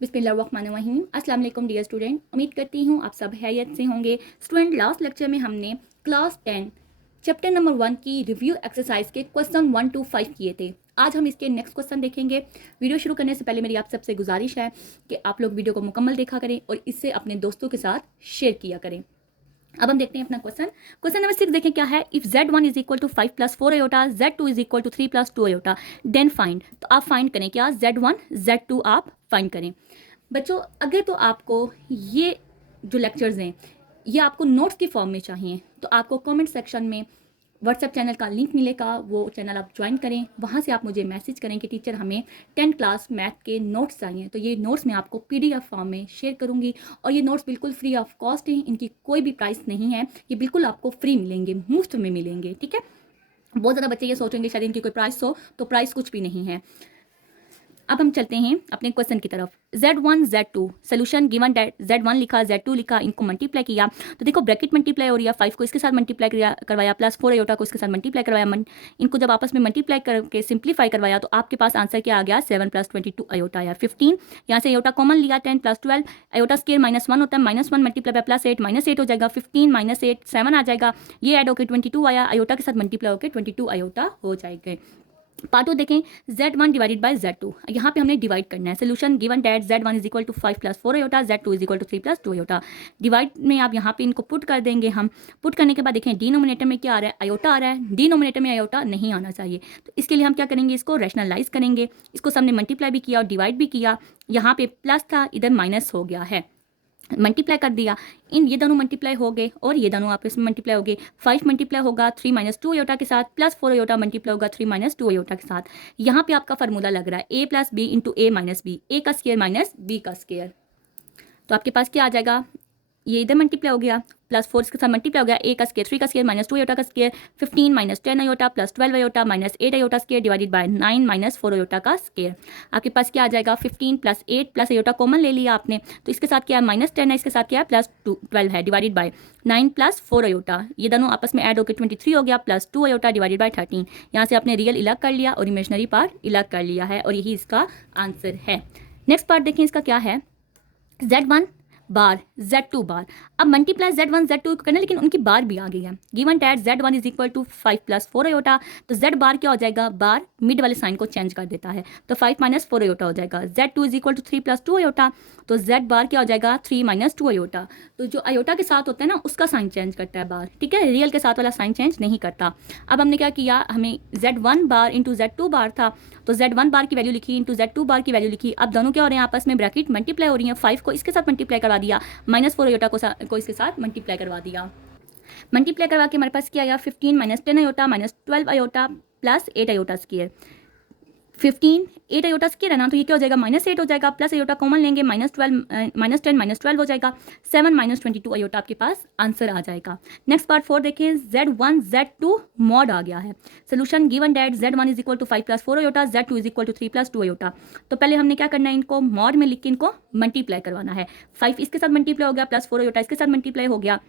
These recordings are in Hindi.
बिस्मिल्लाहिर्रहमानिर्रहीम। अस्सलाम वालेकुम डियर स्टूडेंट, उम्मीद करती हूँ आप सब हैरियत से होंगे। स्टूडेंट, लास्ट लेक्चर में हमने क्लास 10 चैप्टर नंबर 1 की रिव्यू एक्सरसाइज के क्वेश्चन 1 to 5 किए थे। आज हम इसके नेक्स्ट क्वेश्चन देखेंगे। वीडियो शुरू करने से पहले मेरी आप सबसे गुजारिश है कि आप लोग वीडियो को मुकम्मल देखा करें और इससे अपने दोस्तों के साथ शेयर किया करें। अब हम देखते हैं अपना क्वेश्चन नंबर 6 देखें क्या है। If z1 is equal to 5 plus 4 iota, z2 is equal to 3 plus 2 iota, then find. तो आप फाइंड करें क्या, z1 z2 आप फाइंड करें। बच्चों, अगर तो आपको ये जो लेक्चर्स हैं ये आपको नोट्स की फॉर्म में चाहिए तो आपको कमेंट सेक्शन में व्हाट्सएप चैनल का लिंक मिलेगा, वो चैनल आप ज्वाइन करें। वहाँ से आप मुझे मैसेज करें कि टीचर हमें 10th क्लास मैथ के नोट्स चाहिए, तो ये नोट्स मैं आपको PDF फॉर्म में शेयर करूँगी। और ये नोट्स बिल्कुल फ्री ऑफ कॉस्ट हैं, इनकी कोई भी प्राइस नहीं है, ये बिल्कुल आपको फ्री मिलेंगे, मुफ्त में मिलेंगे। ठीक है, बहुत ज़्यादा बच्चे ये सोचेंगे शायद इनकी कोई प्राइस हो, तो प्राइस कुछ भी नहीं है। अब हम चलते हैं अपने क्वेश्चन की तरफ। Z1 Z2 solution given that Z1 लिखा Z2 लिखा, इनको मल्टीप्लाई किया तो देखो ब्रैकेट मल्टीप्लाई हो रही है, 5 को इसके साथ मल्टीप्लाई करवाया प्लस 4 आयोटा को इसके साथ मल्टीप्लाई करवाया, इनको जब आपस में मल्टीप्लाई करके सिंप्लीफाई करवाया तो आपके पास आंसर क्या आ गया, 7 प्लस 22 आयोटा या 15। यहाँ से आयोटा कॉमन लिया, 10 प्लस 12 आयोटा स्क्वायर -1 होता है, -1 मल्टीप्लाई बाय प्लस 8 -8 हो जाएगा, 15 -8 7 आ जाएगा, ये ऐड होकर 22 आया, आयोटा के साथ मल्टीप्लाई होकर 22 आयोटा हो जाएगा। पार्ट 2 देखें, Z1 डिवाइडेड बाय Z2, यहाँ पे हमने डिवाइड करना है। Solution given that Z1 is equal to 5 plus 4 iota, Z2 is equal to 3 plus 2 iota. Divide में आप यहाँ पे इनको पुट कर देंगे। हम पुट करने के बाद देखें डिनोमिनेटर में क्या आ रहा है, आयोटा आ रहा है, डिनोमिनेटर में आयोटा नहीं आना चाहिए, तो इसके लिए हम क्या करेंगे, इसको रैशनलाइज करेंगे। इसको हमने मल्टीप्लाई भी किया और डिवाइड भी किया, यहाँ पे प्लस था इधर माइनस हो गया है, मल्टीप्लाई कर दिया, इन ये दोनों मल्टीप्लाई हो गए और ये दोनों आपस में मल्टीप्लाई हो गए। 5 मल्टीप्लाई होगा 3 - 2 आयोटा के साथ, प्लस 4 आयोटा मल्टीप्लाई होगा 3 - 2 आयोटा के साथ। यहाँ पे आपका फार्मूला लग रहा है a plus B into a minus B, A का स्केयर माइनस बी का स्केयर। तो आपके पास क्या आ जाएगा, ये इधर मल्टीप्लाई हो गया, प्लस 4 इसके साथ मल्टीप्लाई हो गया, ए का स्केयर 3 का स्केयर -2 आयोटा का square, 15 - 10 iota plus 12 iota -8 iota square divided by 9 - 4 iota का स्केयर। आपके पास क्या आ जाएगा, 15 प्लस 8 प्लस आयोटा कॉमन ले लिया आपने, तो इसके साथ क्या है -10 है, इसके साथ क्या है प्लस 12 है, डिवाइडेड बाय 9 प्लस 4 आयोटा, ये दोनों आपस में ऐड होकर 23 हो गया, प्लस 2 आयोटा डिवाइडेड बाय 13। यहाँ से आपने रियल अलग कर लिया और इमेजनरी पार्ट अलग कर लिया है, और यही इसका आंसर है। नेक्स्ट पार्ट देखें, इसका क्या है, Z1 बार Z2 बार। अब मल्टीप्लाई Z1 Z2 करना, लेकिन उनकी बार भी आ गई है। Given that Z1 is equal to 5 plus 4 iota, तो Z बार क्या हो जाएगा, बार मिड वाले साइन को चेंज कर देता है, तो 5 - 4 आयोटा हो जाएगा। Z2 is equal to 3 plus 2 iota, तो Z बार क्या हो जाएगा, 3 - 2 आयोटा। तो जो आयोटा के साथ होता है ना, उसका साइन चेंज करता है बार, ठीक है, रियल के साथ वाला साइन चेंज नहीं करता। अब हमने क्या किया, हमें Z1 बार इंटू Z2 बार था, तो Z1 बार की वैल्यू लिखी इंटू Z2 बार की वैल्यू लिखी। अब दोनों क्या हो रहे हैं, आपस में ब्रैकेट मल्टीप्लाई हो रही है, 5 को इसके साथ मल्टीप्लाई करवा दिया, -4 आयोटा को इसके साथ मल्टीप्लाई करवा दिया। मल्टीप्लाई करवा के हमारे पास क्या आया, 15 - 10 iota -12 iota plus 8 iota square. 15 8 iota square है ना, तो ये क्या हो जाएगा, -8 हो जाएगा, प्लस आयोटा कॉमन लेंगे, -10 -12 हो जाएगा, 7 - 22 आयोटा आपके पास आंसर आ जाएगा। नेक्स्ट पार्ट 4 देखें, Z1 Z2 मॉड आ गया है। Solution given that Z1 is equal to 5 plus 4 iota, Z2 is equal to 3 plus 2 iota. तो पहले हमने क्या करना है, इनको मॉड में लिख के इनको मल्टीप्लाई करवाना है। 5 इसके साथ मल्टीप्लाई हो गया, प्लस 4 आयोटा इसके साथ मल्टीप्लाई हो गया,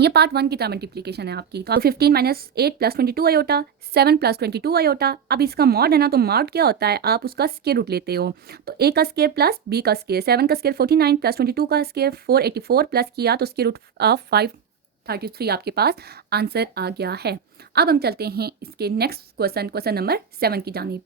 ये पार्ट 1 की तरह मल्टीप्लिकेशन है आपकी। तो 15 - 8 प्लस 22 आयोटा, 7 प्लस 22 आयोटा। अब इसका मॉड है ना, तो मॉड क्या होता है, आप उसका स्क्वायर रूट लेते हो, तो a का स्क्वायर प्लस b का स्क्वायर, 7 का स्क्वायर 49 प्लस 22 का स्क्वायर 484 प्लस किया तो स्क्वायर रूट ऑफ 533 आपके पास आंसर आ गया है। अब हम चलते हैं इसके नेक्स्ट क्वेश्चन नंबर 7 की जानिब।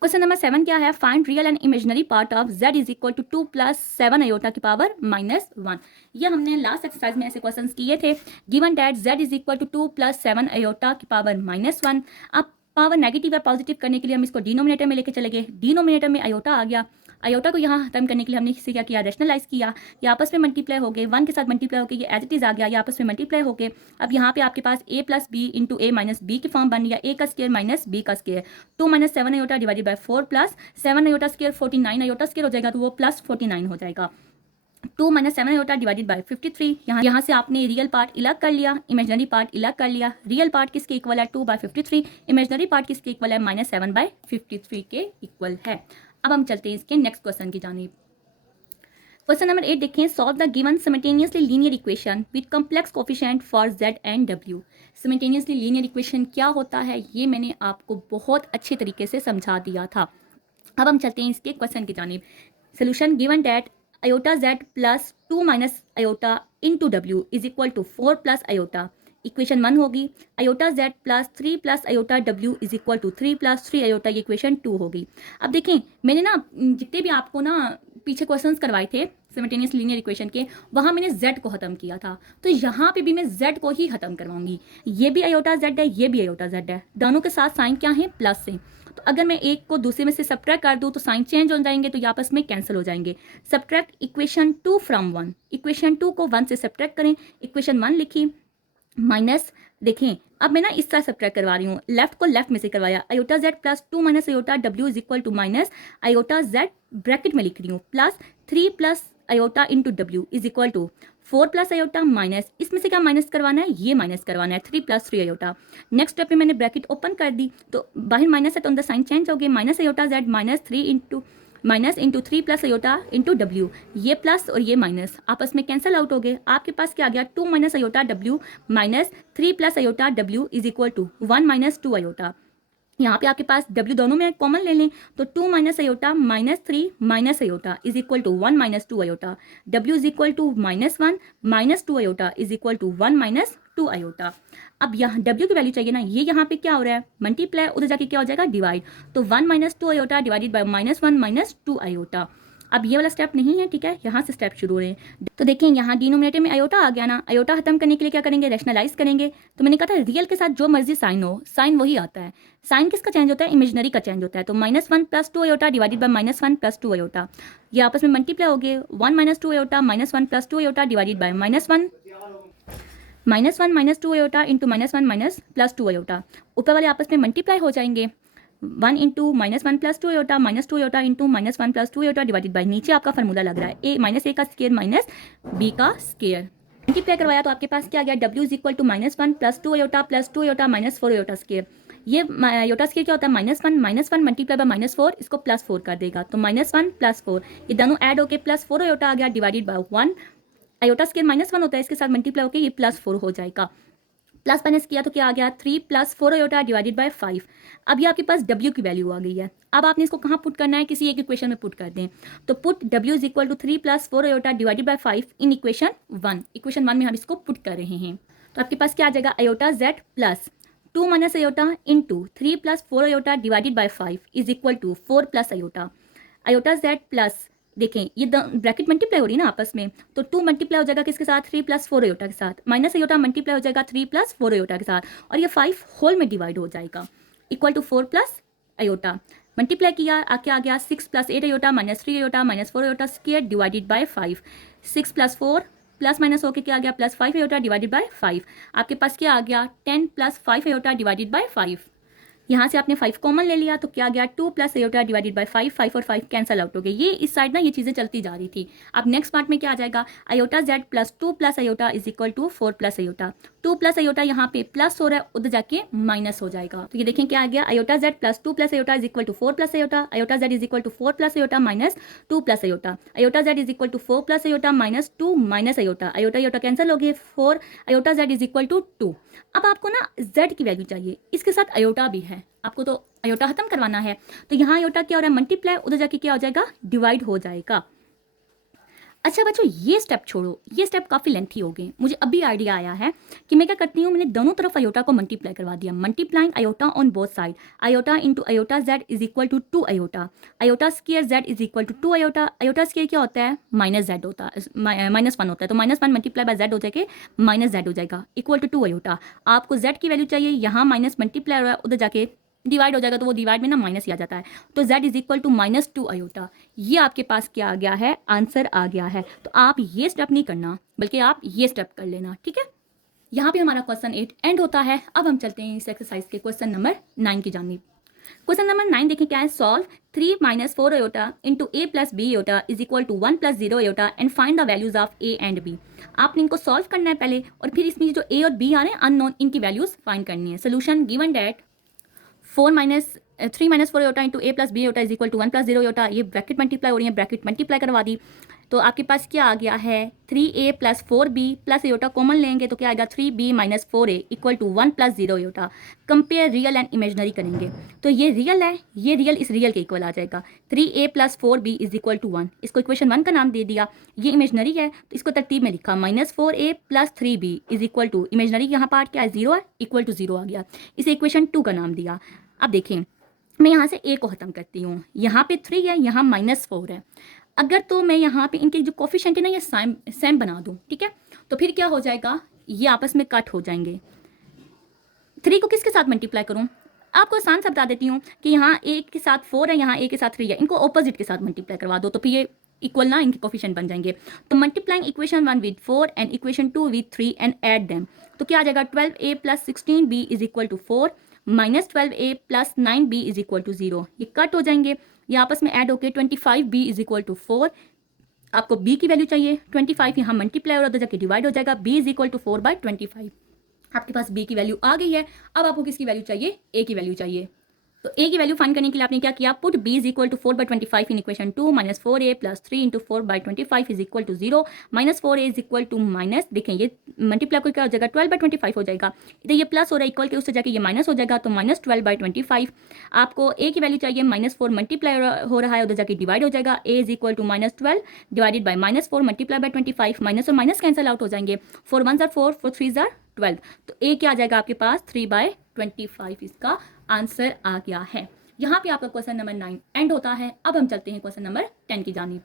क्वेश्चन नंबर 7 क्या है, find real and imaginary part of z is equal to 2 plus 7 iota की पावर -1। ये हमने लास्ट एक्सरसाइज में ऐसे क्वेश्चंस किए थे। Given that z is equal to 2 plus 7 iota की पावर -1। अब पावर नेगेटिव या पॉजिटिव करने के लिए हम इसको डिनोमिनेटर में लेके चले गए, डिनोमिनेटर में आयोटा आ गया, आयोटा को यहाँ खत्म करने के लिए हमने इसे क्या किया, रैशनलाइज किया, ये आपस में मल्टीप्लाई हो गए, 1 के साथ मल्टीप्लाई हो गए, ये एज इट इज आ गया, ये आपस में मल्टीप्लाई हो गए। अब यहाँ पे आपके पास a plus B into a minus B की फॉर्म बन गया, a का स्क्वायर माइनस b का square, 2 - 7 iota divided by 4 plus 7 iota square 49 iota square हो जाएगा, तो वो प्लस 49 हो जाएगा। 2 - 7 आयोटा डिवाइडेड बाय 53। यहाँ से आपने रियल पार्ट अलग कर लिया, इमेजनरी पार्ट अलग कर लिया। रियल पार्ट किसके इक्वल है, 2/53, इमेजनरी पार्ट किसके इक्वल है, -7/53 के इक्वल है। अब हम चलते हैं इसके नेक्स्ट क्वेश्चन की जानिब। क्वेश्चन नंबर 8 देखें, solve the given simultaneously linear equation with complex coefficient for z and w। Simultaneously linear equation क्या होता है, ये मैंने आपको बहुत अच्छे तरीके से समझा दिया था। अब हम चलते हैं इसके क्वेश्चन की जानिब। Solution given that iota Z plus 2 minus iota into W is equal to 4 plus iota, equation 1 होगी। Iota Z plus 3 plus iota W is equal to 3 plus 3 iota, ये इक्वेशन 2 होगी। अब देखें मैंने ना जितने भी आपको ना पीछे क्वेश्चंस करवाए थे सिमल्टेनियस लीनियर इक्वेशन के, वहाँ मैंने z को ख़त्म किया था, तो यहाँ पे भी मैं z को ही ख़त्म करवाऊंगी। ये भी आयोटा z है, ये भी आयोटा z है, दोनों के साथ साइन क्या है प्लस से, तो अगर मैं एक को दूसरे में से सब्ट्रैक्ट कर दूँ तो साइन चेंज हो जाएंगे, तो ये आपस में कैंसिल हो जाएंगे। सब्ट्रैक्ट इक्वेशन 2 फ्रॉम 1, इक्वेशन 2 को 1 से सब्ट्रैक्ट करें, इक्वेशन 1 लिखी माइनस, देखें अब मैं ना इस तरह सब्ट्रैक्ट करवा रही हूँ, लेफ्ट को लेफ्ट में से करवाया, iota Z plus 2 minus iota W is equal to minus iota Z bracket में लिख रही हूँ plus 3 plus iota into W is equal to 4 plus iota minus, इसमें से क्या माइनस करवाना है, ये माइनस करवाना है 3 प्लस 3 आयोटा। नेक्स्ट स्टेप में मैंने ब्रैकेट ओपन कर दी, तो बाहर माइनस है तो अंदर साइन चेंज हो गया, minus iota Z minus into 3 plus iota into W, ये प्लस और ये माइनस आपस में कैंसिल आउट हो गए। आपके पास क्या आ गया 2 minus iota W minus 3 plus iota W is equal to 1 minus 2 iota. यहाँ पे आपके पास W दोनों में कॉमन ले लें, तो 2 minus iota minus 3 minus iota is equal to 1 minus 2 iota, W is equal to -1 minus 2 iota is equal to 1 minus 2 iota. अब यहाँ W की वैल्यू चाहिए ना, ये यहाँ पे क्या हो रहा है मल्टीप्लाई, उधर जाके क्या हो जाएगा डिवाइड, तो 1 minus 2 iota divided bye -1 minus 2 iota. अब ये वाला स्टेप नहीं है, ठीक है, यहाँ से स्टेप शुरू हो रहे हैं। तो देखें यहाँ डिनोमिनेटर में आयोटा आ गया ना, आयोटा खत्म करने के लिए क्या करेंगे रैशनलाइज करेंगे। तो मैंने कहा था रियल के साथ जो मर्जी साइन हो, साइन वही आता है, साइन किसका चेंज होता है इमेजिनरी का चेंज होता है, तो -1 plus 2 iota divided bye -1 plus 2 iota, ये आपस में मल्टीप्लाई हो गए, 1 minus 2 iota -1 plus 2 iota divided bye -1 minus 2 iota into -1 minus plus 2 iota, ऊपर वाले आपस में मल्टीप्लाई हो जाएंगे, 1 into -1 plus 2 iota into -1 plus 2 iota divided bye, नीचे आपका फार्मूला लग रहा है a का स्केयर माइनस b का स्केयर, मल्टीप्लाई करवाया तो आपके पास क्या आ गया w is equal to -1 plus 2 iota plus 2 iota minus 4 iota square. ये आयोटा स्केयर क्या होता है -1 मल्टीप्लाई बाय -4, इसको +4 कर देगा, तो -1 प्लस 4, ये दोनों ऐड होके +4 आयोटा आ गया डिवाइडेड बाय 1, आयोटा स्केयर -1 होता है, इसके साथ मल्टीप्लाई होकर ये +4 हो जाएगा, प्लस माइनस किया तो क्या आ गया 3 प्लस 4 आयोटा डिवाइडेड बाय 5। अब ये आपके पास W की वैल्यू आ गई है, अब आपने इसको कहाँ पुट करना है, किसी एक इक्वेशन में पुट कर दें, तो put W is equal to 3 plus 4 iota divided by 5 in equation 1, equation 1 में हम इसको पुट कर रहे हैं। तो आपके पास क्या आ जाएगा iota Z plus 2 minus iota into 3 plus 4 iota divided by 5 is equal to 4 plus iota, iota Z plus, देखें ये ब्रैकेट मल्टीप्लाई हो रही है ना आपस में, तो 2 मल्टीप्लाई हो जाएगा किसके साथ 3 प्लस 4 आयोटा के साथ, माइनस आयोटा मल्टीप्लाई हो जाएगा 3 प्लस 4 आयोटा के साथ, और ये 5 होल में डिवाइड हो जाएगा, equal to 4 plus iota, multiply किया क्या आ गया 6 plus 8 iota minus 3 iota minus 4 iota square divided by 5, 6 plus 4 plus minus होकर क्या आ गया +5 आयोटा डिवाइडेड बाय 5, आपके पास क्या आ गया 10 प्लस 5 आयोटा डिवाइडेड बाय 5, यहाँ से आपने 5 कॉमन ले लिया तो क्या गया 2 प्लस आयोटा डिवाइडेड बाय 5, 5 और 5 कैंसल आउट हो गए, ये इस साइड ना ये चीज़ें चलती जा रही थी। अब नेक्स्ट पार्ट में क्या आ जाएगा iota Z plus 2 plus iota is equal to 4 plus iota, 2 plus iota यहाँ पे प्लस हो रहा है, उधर जाके माइनस हो जाएगा, तो ये देखें क्या आ गया iota Z plus 2 plus iota is equal to 4 plus iota, iota Z is equal to 4 plus iota minus 2 plus iota, iota Z is equal to 4 plus iota minus 2 minus iota, iota iota cancel हो गए 4, iota Z is equal to 2। अब आपको ना Z की वैल्यू चाहिए, इसके साथ आयोटा भी है, आपको तो आयोटा खत्म करवाना है, तो यहाँ आयोटा क्या हो रहा है मल्टीप्लाई, उधर जाके क्या हो जाएगा डिवाइड हो जाएगा। अच्छा बच्चों ये स्टेप छोड़ो, ये स्टेप काफ़ी लेंथी हो गए, मुझे अभी आइडिया आया है कि मैं क्या करती हूँ, मैंने दोनों तरफ आयोटा को मल्टीप्लाई करवा दिया, multiplying iota on both side, iota into iota Z is equal to 2 iota, iota square Z is equal to 2 iota, iota square क्या होता है -Z होता है, -1 होता है, तो -1 मल्टीप्लाई बाय Z हो जाएगा -Z हो जाएगा इक्वल टू 2 आयोटा, आपको Z की वैल्यू चाहिए, यहाँ माइनस मल्टीप्लाई हो रहा है, उधर जाके डिवाइड हो जाएगा, तो वो डिवाइड में ना माइनस ही आ जाता है, तो Z is equal to -2 iota, ये आपके पास क्या आ गया है आंसर आ गया है। तो आप ये स्टेप नहीं करना बल्कि आप ये स्टेप कर लेना, ठीक है। यहाँ पे हमारा क्वेश्चन 8 एंड होता है। अब हम चलते हैं इस एक्सरसाइज के क्वेश्चन नंबर 9 की जानिब। क्वेश्चन नंबर 9 देखें क्या है, solve 3 minus 4 iota into a plus B iota is equal to 1 plus 0 iota and find the values of a and b। आपने इनको सॉल्व करना है पहले, और फिर इसमें जो a और b आ रहे हैं अननोन, इनकी वैल्यूज फाइंड करनी है। Solution given that 3 minus 4 iota into a plus B iota is equal to 1 plus 0 iota, ये ब्रैकेट मल्टीप्लाई हो रही है, ब्रैकेट मल्टीप्लाई करवा दी, तो आपके पास क्या आ गया है 3a plus 4b plus aorta common लेंगे तो क्या आएगा 3b minus 4a equal to 1 plus 0 iota. Compare real and imaginary करेंगे तो ये रियल है, ये रियल इस रियल के इक्वल आ जाएगा। 3a plus 4b is equal to 1, इसको इक्वेशन 1 का नाम दे दिया। ये इमेजनरी है तो इसको तरतीब में लिखा minus 4a plus 3b is equal to, imaginary यहाँ पार्ट क्या है 0 है, इक्वल टू 0 आ गया, इसे इक्वेशन 2 का नाम दिया। अब देखें मैं यहाँ से a को ख़त्म करती हूँ, यहाँ पे 3 है, यहाँ माइनस 4 है। अगर तो मैं यहाँ पे इनके जो कोफिशिएंट है ना ये सेम बना दूँ, ठीक है, तो फिर क्या हो जाएगा, ये आपस में कट हो जाएंगे। 3 को किसके साथ मल्टीप्लाई करूँ, आपको आसान सा बता देती हूँ कि यहाँ a के साथ 4 है, यहाँ a के साथ 3 है, इनको ऑपोजिट के साथ मल्टीप्लाई करवा दो तो फिर ये इक्वल ना इनके कोफिशिएंट बन जाएंगे। तो multiplying equation 1 with 4 and equation 2 with 3 and add them, तो क्या आ जाएगा 12a plus 16b is equal to 4 minus 12a plus 9b is equal to 0, ये कट हो जाएंगे, ये आपस में ऐड होकर 25b इज इक्वल टू 4। आपको b की वैल्यू चाहिए 25, यहाँ मल्टीप्लाई और जाके डिवाइड हो जाएगा, b इज इक्वल टू 4/25। आपके पास b की वैल्यू आ गई है। अब आपको किसकी वैल्यू चाहिए, a की वैल्यू चाहिए। तो a की वैल्यू फाइंड करने के लिए आपने क्या किया, put b is equal to 4/25 in equation 2 minus 4a plus 3 into 4/25 is equal to 0 minus 4a is equal to minus, देखें ये मल्टीप्लाई को क्या हो जाएगा 12/25 हो जाएगा, इधर ये प्लस हो रहा है इक्वल के उससे जाके ये माइनस हो जाएगा, तो माइनस 12/25। आपको a की वैल्यू चाहिए माइनस 4 मल्टीप्लाई हो रहा है उधर जाके डिवाइड हो जाएगा, a is equal to minus 12 divided by minus 4 multiply by 25, minus और माइनस कैंसिल आउट हो जाएंगे, 4 1 ज़ार 4 4 3 ज़ार 12, तो a क्या आ जाएगा आपके पास 3/25, इसका आंसर आ गया है। यहाँ पे आपका क्वेश्चन नंबर 9 एंड होता है। अब हम चलते हैं क्वेश्चन नंबर 10 की जानिब।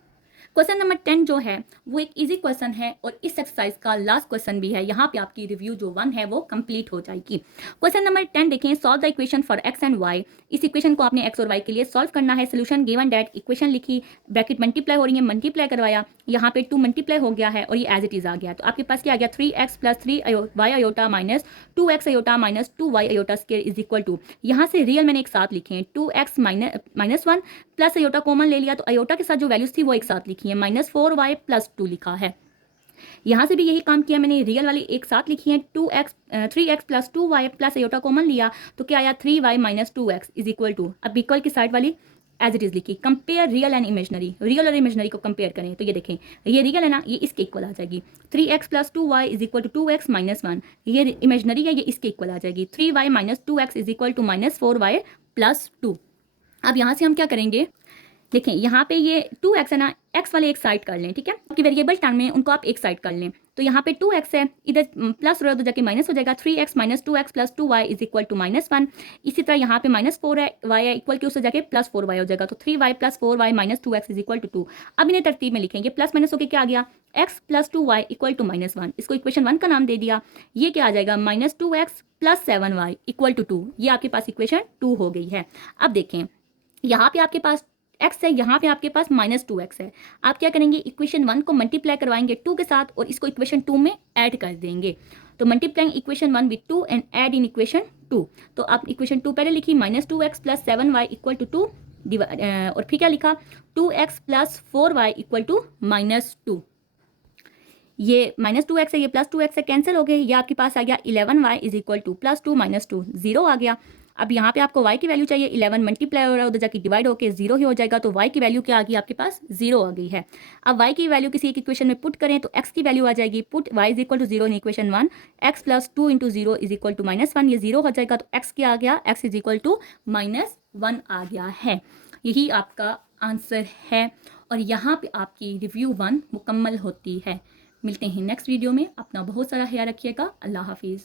क्वेश्चन नंबर 10 जो है वो एक इजी क्वेश्चन है और इस एक्सरसाइज का लास्ट क्वेश्चन भी है। यहाँ पे आपकी रिव्यू जो 1 है वो कंप्लीट हो जाएगी। क्वेश्चन नंबर 10 देखें, solve the equation for x and y। इस इक्वेशन को आपने x और y के लिए सॉल्व करना है। सोल्यूशन गिवन दैट, इक्वेशन लिखी, ब्रैकेट मल्टीप्लाई हो रही है, मल्टीप्लाई करवाया, यहाँ पे 2 मल्टीप्लाई हो गया है और ये एज इट इज आ गया। तो आपके पास क्या आ गया 3x plus 3y iota minus 2x iota minus 2y iota square is equal to, यहाँ से रियल मैंने एक साथ लिखे हैं, 2x minus 1 plus iota common ले लिया तो अयोटा के साथ जो वैल्यूज थी वो एक साथ लिखी है, माइनस 4y प्लस 2 लिखा है। यहाँ से भी यही काम किया मैंने, रियल वाली एक साथ लिखी है, 3x plus 2y plus iota common लिया तो क्या आया 3y minus 2x is equal to, अब इक्वल की साइड वाली एज इट इज लिखी। Compare real and imaginary, real और इमेजनरी को कंपेयर करें तो ये देखें, ये रियल है ना, ये इसके इक्वल आ जाएगी। 3x plus 2y is equal to 2x minus 1, ये इमेजनरी है, ये इसके इक्वल आ जाएगी। 3y minus 2x is equal to minus 4y plus 2। अब यहाँ से हम क्या करेंगे, देखें यहाँ पे ये 2x है ना, x वाले एक साइड कर लें, ठीक है, आपकी वेरिएबल टर्म में उनको आप एक साइड कर लें। तो यहाँ पे 2x है, इधर प्लस रहा तो जाके माइनस हो जाएगा, 3x minus 2x plus 2y is equal to minus 1। इसी तरह यहाँ पे माइनस 4 है, y है, इक्वल के उससे जाके प्लस 4y हो जाएगा, तो 3y plus 4y minus 2x is equal to 2। अब इन्हें तरतीब में लिखेंगे, प्लस माइनस होकर क्या आ गया, x plus 2y equal to minus 1, इसको इक्वेशन 1 का नाम दे दिया। ये क्या आ जाएगा minus 2x plus 7y equal to 2, ये आपके पास इक्वेशन 2 हो गई है। अब देखें यहाँ पे आपके पास x है, यहाँ पे आपके पास माइनस 2x है। आप क्या करेंगे, इक्वेशन 1 को मल्टीप्लाई करवाएंगे 2 के साथ और इसको इक्वेशन 2 में ऐड कर देंगे। तो multiplying equation 1 with 2 and add in equation 2, तो आप इक्वेशन 2 पहले लिखी minus 2x plus 7y equal to 2 और फिर क्या लिखा 2x plus 4y equal to minus 2। ये माइनस 2x है, ये प्लस 2x है, कैंसिल हो गए, ये आपके पास आ गया 11y is equal two plus 2 minus 2, 0 आ गया। अब यहाँ पे आपको y की वैल्यू चाहिए, 11 मल्टीप्लाई हो रहा है उधर जाके डिवाइड होकर 0 ही हो जाएगा, तो y की वैल्यू क्या आ गई आपके पास 0 आ गई है। अब y की वैल्यू किसी एक इक्वेशन में पुट करें तो x की वैल्यू आ जाएगी, put y is equal to 0 in equation 1, x plus 2 into 0 is equal to minus 1, ये 0 हो जाएगा, तो x क्या आ गया, x is equal to minus 1 आ गया है। यही आपका आंसर है और यहाँ पे आपकी रिव्यू 1 मुकम्मल होती है। मिलते हैं नेक्स्ट वीडियो में, अपना बहुत सारा ख्याल रखिएगा, अल्लाह हाफिज़।